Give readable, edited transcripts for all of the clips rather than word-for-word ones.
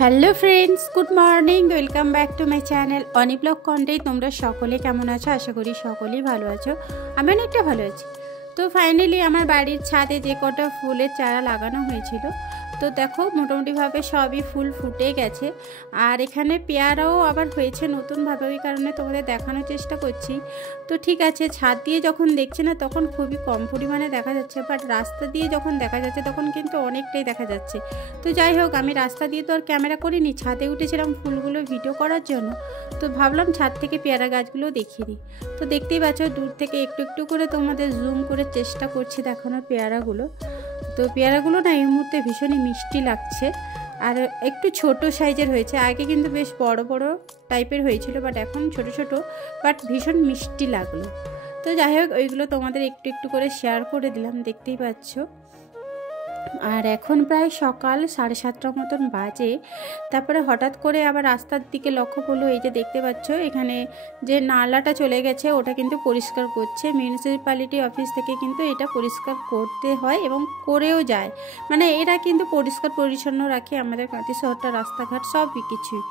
Hello friends, good morning. Welcome back to my channel Aniblog content. তোমরা সকলে কেমন আছো? আশা করি সকলেই ভালো আছো। আমি অনেকটা ভালো আছি। তো ফাইনালি আমার বাড়ির ছাদে যে কটা ফুলের চারা লাগানো হয়েছিল, তো দেখো মোটামুটিভাবে সবই ফুল ফুটে গেছে। আর এখানে পেয়ারাও আবার হয়েছে নতুনভাবে, ওই কারণে তোমাদের দেখানোর চেষ্টা করছি। তো ঠিক আছে, ছাদ দিয়ে যখন দেখছে না তখন খুবই কম পরিমাণে দেখা যাচ্ছে, বাট রাস্তা দিয়ে যখন দেখা যাচ্ছে তখন কিন্তু অনেকটাই দেখা যাচ্ছে। তো যাই হোক, আমি রাস্তা দিয়ে তো আর ক্যামেরা করিনি, ছাদে উঠেছিলাম ফুলগুলো ভিডিও করার জন্য। তো ভাবলাম ছাদ থেকে পেয়ারা গাছগুলো দেখিয়ে দিই। তো দেখতেই পাচ্ছ দূর থেকে একটু একটু করে তোমাদের জুম করে চেষ্টা করছি দেখানোর পেয়ারাগুলো। তো পেয়ারাগুলো না এই মুহূর্তে ভীষণই মিষ্টি লাগছে, আর একটু ছোট সাইজের হয়েছে। আগে কিন্তু বেশ বড় বড় টাইপের হয়েছিল, বাট এখন ছোট ছোট, বাট ভীষণ মিষ্টি লাগলো। তো যাই হোক, ওইগুলো তোমাদের একটু একটু করে শেয়ার করে দিলাম, দেখতেই পাচ্ছ। আর এখন প্রায় সকাল 7:30 মতন বাজে। তারপরে হঠাৎ করে আবার রাস্তার দিকে লক্ষ্য করলো, এই যে দেখতে পাচ্ছ এখানে যে নালাটা চলে গেছে ওটা কিন্তু পরিষ্কার করছে মিউনিসিপ্যালিটি অফিস থেকে। কিন্তু এটা পরিষ্কার করতে হয় এবং করেও যায়, মানে এরা কিন্তু পরিষ্কার পরিচ্ছন্ন রাখে আমাদের কাঁথি শহরটা, রাস্তাঘাট সবই কিছুই।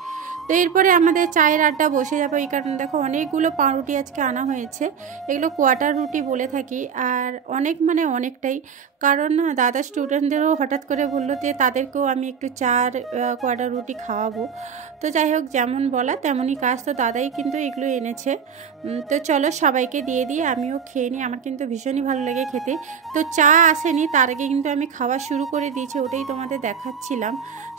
তো এরপরে আমাদের চায়ের আড্ডা বসে যাবে। ওই কারণে দেখো অনেকগুলো পাউরুটি আজকে আনা হয়েছে। এগুলো কোয়ার্টার রুটি বলে থাকি। আর অনেক মানে অনেকটাই, কারণ দাদা স্টুডেন্টদেরও হঠাৎ করে বললো যে তাদেরকেও আমি একটু চার কোয়ার্টার রুটি খাওয়াবো। তো যাই হোক, যেমন বলা তেমনই কাজ। তো দাদাই কিন্তু এগুলো এনেছে। তো চলো সবাইকে দিয়ে দিই, আমিও খেয়ে নিই। আমার কিন্তু ভীষণই ভালো লাগে খেতে। তো চা আসেনি, তার আগে কিন্তু আমি খাওয়া শুরু করে দিয়েছি, ওটাই তোমাদের দেখাচ্ছিলাম।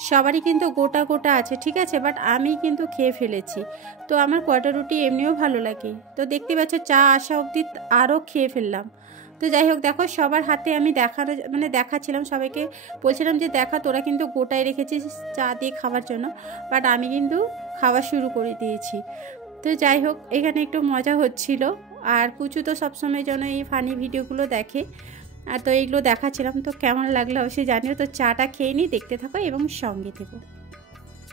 সবারই কিন্তু গোটা গোটা আছে, ঠিক আছে, বাট আমি কিন্তু খেয়ে ফেলেছি। তো আমার কোয়ার্টার রুটি এমনিও ভালো লাগে। তো দেখতে পাচ্ছ চা আসা অবধি আরও খেয়ে ফেললাম। তো যাই হোক, দেখো সবার হাতে আমি দেখাচ্ছিলাম, সবাইকে বলছিলাম যে দেখা তোরা কিন্তু গোটায় রেখেছিস চা দিয়ে খাওয়ার জন্য, বাট আমি কিন্তু খাওয়া শুরু করে দিয়েছি। তো যাই হোক, এখানে একটু মজা হচ্ছিল। আর কুচু তো সবসময় যেন এই ফানি ভিডিওগুলো দেখে, আর তো এইগুলো দেখাচ্ছিলাম। তো কেমন লাগলো অবশ্যই জানিও। তো চাটা খেয়ে নিই, দেখতে থাকো এবং সঙ্গে থেকো।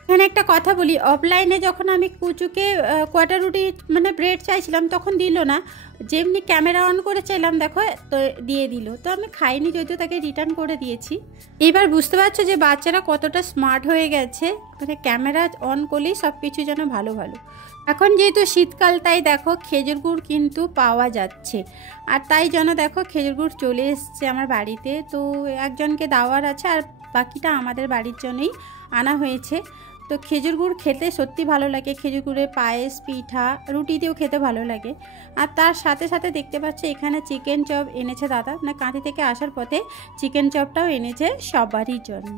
এখানে একটা কথা বলি, অফলাইনে যখন আমি কুচুকে কোয়ার্টার রুটি মানে ব্রেড চাইছিলাম তখন দিল না, যেমনি ক্যামেরা অন করে চাইলাম দেখো তো দিয়ে দিল। তো আমি খাইনি, যদিও তাকে রিটার্ন করে দিয়েছি। এবার বুঝতে পারছো যে বাচ্চারা কতটা স্মার্ট হয়ে গেছে, মানে ক্যামেরা অন করলেই সব কিছু যেন ভালো ভালো। এখন যেহেতু শীতকাল, তাই দেখো খেজুর গুড় কিন্তু পাওয়া যাচ্ছে। আর তাই যেন দেখো খেজুর গুড় চলে এসছে আমার বাড়িতে। তো একজনকে দেওয়ার আছে, আর বাকিটা আমাদের বাড়ির জন্যই আনা হয়েছে। তো খেজুর গুড় খেতে সত্যি ভালো লাগে, খেজুর গুড়ের পায়েস, পিঠা, রুটি দিয়েও খেতে ভালো লাগে। আর তার সাথে সাথে দেখতে পাচ্ছি এখানে চিকেন চপ এনেছে দাদা, মানে কাঁথি থেকে আসার পথে চিকেন চপটাও এনেছে সবারই জন্য।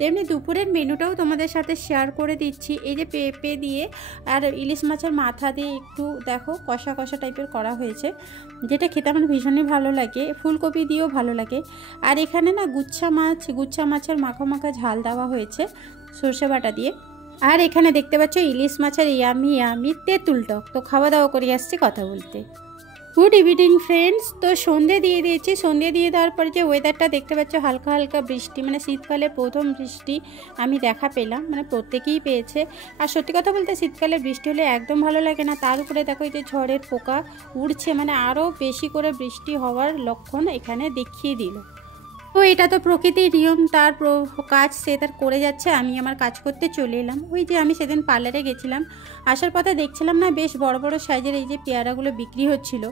তেমনি দুপুরের মেনুটাও তোমাদের সাথে শেয়ার করে দিচ্ছি। এই যে পেঁপে দিয়ে আর ইলিশ মাছের মাথা দিয়ে একটু দেখো কষা কষা টাইপের করা হয়েছে, যেটা খেতে আমার ভীষণই ভালো লাগে। ফুলকপি দিয়েও ভালো লাগে। আর এখানে না গুচ্ছা মাছের মাখা মাখা ঝাল দেওয়া হয়েছে সর্ষে বাটা দিয়ে। আর এখানে দেখতে পাচ্ছ ইলিশ মাছের ইয়ামি তেঁতুল টক। তো খাওয়া দাওয়া করে আসছি কথা বলতে। Good evening friends. তো সন্ধে দিয়ে দিয়েছি। সন্ধে দিয়ে দেওয়ার পরে যে ওয়েদারটা দেখতে পাচ্ছ, হালকা হালকা বৃষ্টি, মানে শীতকালে প্রথম বৃষ্টি আমি দেখা পেলাম, মানে প্রত্যেকেই পেয়েছে। আর সত্যি কথা বলতে শীতকালে বৃষ্টি হলে একদম ভালো লাগে না। তার উপরে দেখো এই যে ঝড়ের পোকা উড়ছে, মানে আরও বেশি করে বৃষ্টি হওয়ার লক্ষণ এখানে দেখিয়ে দিল। তো এটা তো প্রকৃতির নিয়ম, তার কাজ সে তার করে যাচ্ছে, আমি আমার কাজ করতে চলে এলাম। ওই যে আমি সেদিন পার্লারে গেছিলাম, আসার পথে দেখছিলাম না বেশ বড় বড় সাইজের এই যে পেয়ারাগুলো বিক্রি হচ্ছিল।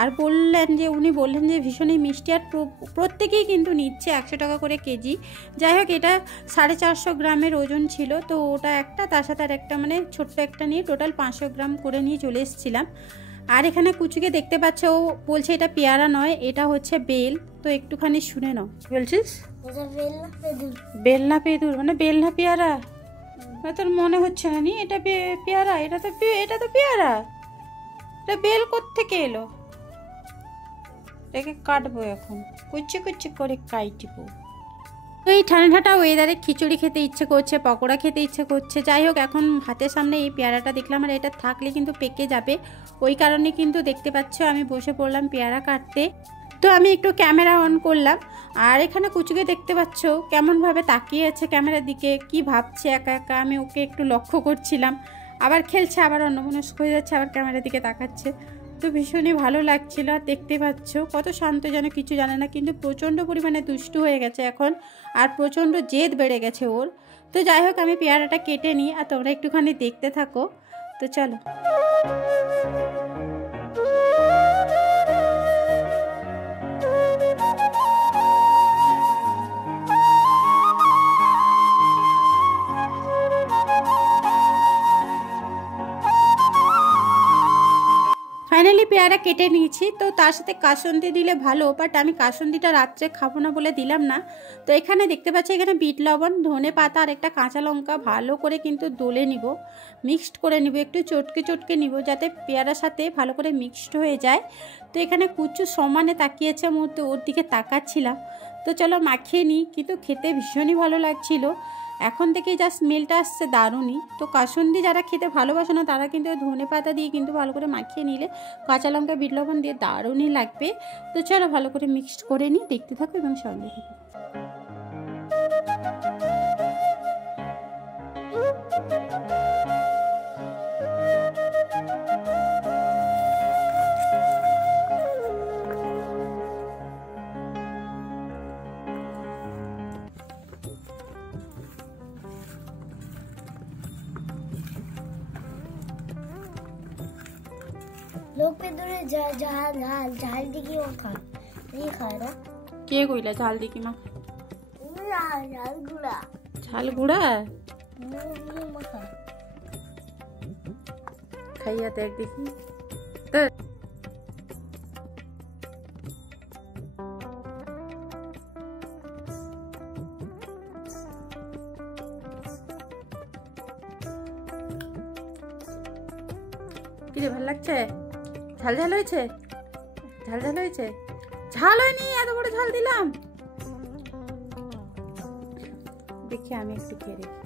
আর উনি বললেন যে ভীষণই মিষ্টি, আর প্রত্যেকেই কিন্তু নিচ্ছে 100 টাকা করে কেজি। যাই হোক, এটা 450 গ্রামের ওজন ছিল। তো ওটা একটা, তার সাথে আর একটা মানে ছোট্ট একটা নিয়ে টোটাল 500 গ্রাম করে নিয়ে চলে এসেছিলাম। আর এখানে কুচুকে দেখতে পাচ্ছ, ও বলছে এটা পেয়ারা নয়, এটা হচ্ছে বেল। তো একটুখানি শুনে নাও। বলছিস বেল না পেঁদুর, মানে বেল না পেয়ারা? তোর মনে হচ্ছে না নি এটা পেয়ারা? এটা তো পেয়ারা, এটা বেল কোত্থেকে এলো? এটাকে কাটবো এখন, কুচি কুচি করে কাটবো। তো এই ঠান্ডা ওয়েদারে খিচুড়ি খেতে ইচ্ছে করছে, পকোড়া খেতে ইচ্ছে করছে। যাই হোক, এখন হাতের সামনে এই পেয়ারাটা দেখলাম, আর এটা থাকলে কিন্তু পেকে যাবে। ওই কারণে কিন্তু দেখতে পাচ্ছ আমি বসে পড়লাম পেয়ারা কাটতে। তো আমি একটু ক্যামেরা অন করলাম। আর এখানে কুচুকে দেখতে পাচ্ছ কেমনভাবে তাকিয়ে আছে ক্যামেরার দিকে, কি ভাবছে একা একা। আমি ওকে একটু লক্ষ্য করছিলাম, আবার খেলছে, আবার অন্যমনস্ক হয়ে যাচ্ছে, আবার ক্যামেরার দিকে তাকাচ্ছে। তো ভীষণই ভালো লাগছিল। আর দেখতে পাচ্ছ কত শান্ত, যেন কিছু জানে না, কিন্তু প্রচণ্ড পরিমাণে দুষ্টু হয়ে গেছে এখন, আর প্রচণ্ড জেদ বেড়ে গেছে ওর। তো যাই হোক, আমি পেয়ারাটা কেটে নিই আর তোমরা একটুখানি দেখতে থাকো। তো চলো। ফাইনালি পেয়ারা কেটে নিয়েছি। তো তার সাথে কাসুন্দি দিলে ভালো, বাট আমি কাসুন্দিটা রাত্রে খাবো না বলে দিলাম না। তো এখানে দেখতে পাচ্ছি, এখানে বিট লবণ, ধনে পাতা আর একটা কাঁচা লঙ্কা ভালো করে কিন্তু দলে নিব, মিক্সড করে নিব, একটু চটকে চটকে নিব যাতে পেয়ারার সাথে ভালো করে মিক্সড হয়ে যায়। তো এখানে কুচু সমানে তাকিয়েছে, মধ্যে ওর দিকে তাকাচ্ছিলাম। তো চলো মাখিয়ে নিই, কিন্তু খেতে ভীষণই ভালো লাগছিল। এখন থেকেই যা স্মেলটা আসছে দারুণই। তো কাসুন্দি যারা খেতে ভালোবাসে না তারা কিন্তু ধনে পাতা দিয়ে কিন্তু ভালো করে মাখিয়ে নিলে, কাঁচা লঙ্কা বিট লবণ দিয়ে দারুণই লাগবে। তো চলো ভালো করে মিক্সড করে নিই, দেখতে থাকো এবং সঙ্গে থাকো। लोग पे दूर जहाँ झाल दिखी वो खा नहीं खा रहा কে কইলা ঝাল দিকি মা? झाल गुड़ा ঝাল গুঁড়া मखा খাইয়া দেখ দেখি। তো কি রে, ভালো লাগছে? ঝাল ঝাল হয়েছে? ঝাল ঝাল হয়েছে? ঝাল হয়নি, এত বড় ঝাল দিলাম। দেখি আমি একটু খেয়ে দেখি।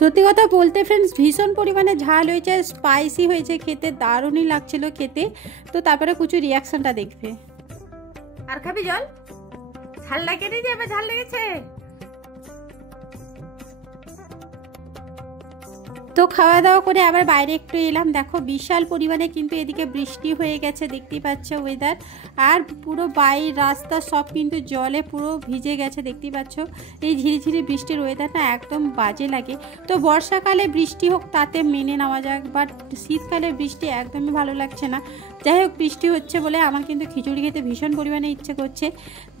সত্যি কথা বলতে ফ্রেন্ডস, ভীষণ পরিমাণে ঝাল হয়েছে, স্পাইসি হয়েছে, খেতে দারুণই লাগছিল খেতে। তো তারপরে কিছু রিয়াকশনটা দেখবে। আর খাবি জল? ঝাল লাগে নি যে, এবার ঝাল লেগেছে। তো খাওয়া দাওয়া করে আবার বাইরে একটু এলাম। দেখো বিশাল পরিমাণে কিন্তু এদিকে বৃষ্টি হয়ে গেছে, দেখতেই পাচ্ছ ওয়েদার। আর পুরো বাইর রাস্তা সব কিন্তু জলে পুরো ভিজে গেছে, দেখতেই পাচ্ছ। এই ঝিরিঝিরি বৃষ্টির ওয়েদারটা একদম বাজে লাগে। তো বর্ষাকালে বৃষ্টি হোক তাতে মেনে নেওয়া যাক, বাট শীতকালে বৃষ্টি একদমই ভালো লাগছে না। যাই হোক, বৃষ্টি হচ্ছে বলে আমার কিন্তু খিচুড়ি খেতে ভীষণ পরিমাণে ইচ্ছে করছে।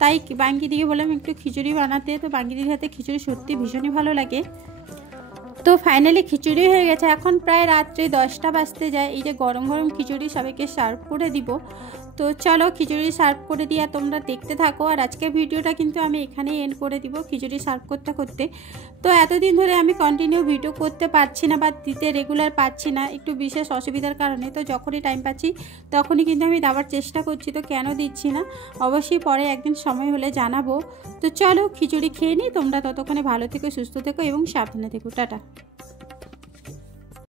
তাই বাঙ্কি দিকে বললাম একটু খিচুড়ি বানাতে। তো বাঙ্কি দিদির হাতে খিচুড়ি সত্যি ভীষণই ভালো লাগে। তো ফাইনালি খিচুড়ি হয়ে গেছে। এখন প্রায় রাত্রি 10টা বাজতে যায়। এই যে গরম গরম খিচুড়ি সবাইকে সার্ভ করে দিব। তো চলো খিচুড়ি সার্ভ করে দিয়ে তোমরা দেখতে থাকো। আর আজকের ভিডিওটা কিন্তু আমি এখানেই এন্ড করে দিব খিচুড়ি সার্ভ করতে করতে। তো এতদিন ধরে আমি কন্টিনিউ ভিডিও করতে পারছি না বা দিতে রেগুলার পাচ্ছি না, একটু বিশেষ অসুবিধার কারণে। তো যখনই টাইম পাচ্ছি তখনই কিন্তু আমি দেওয়ার চেষ্টা করছি। তো কেন দিচ্ছি না অবশ্যই পরে একদিন সময় হলে জানাবো। তো চলো খিচুড়ি খেয়ে নিই। তোমরা ততক্ষণে ভালো থেকো, সুস্থ থেকো এবং সাবধানে থেকো। টাটা।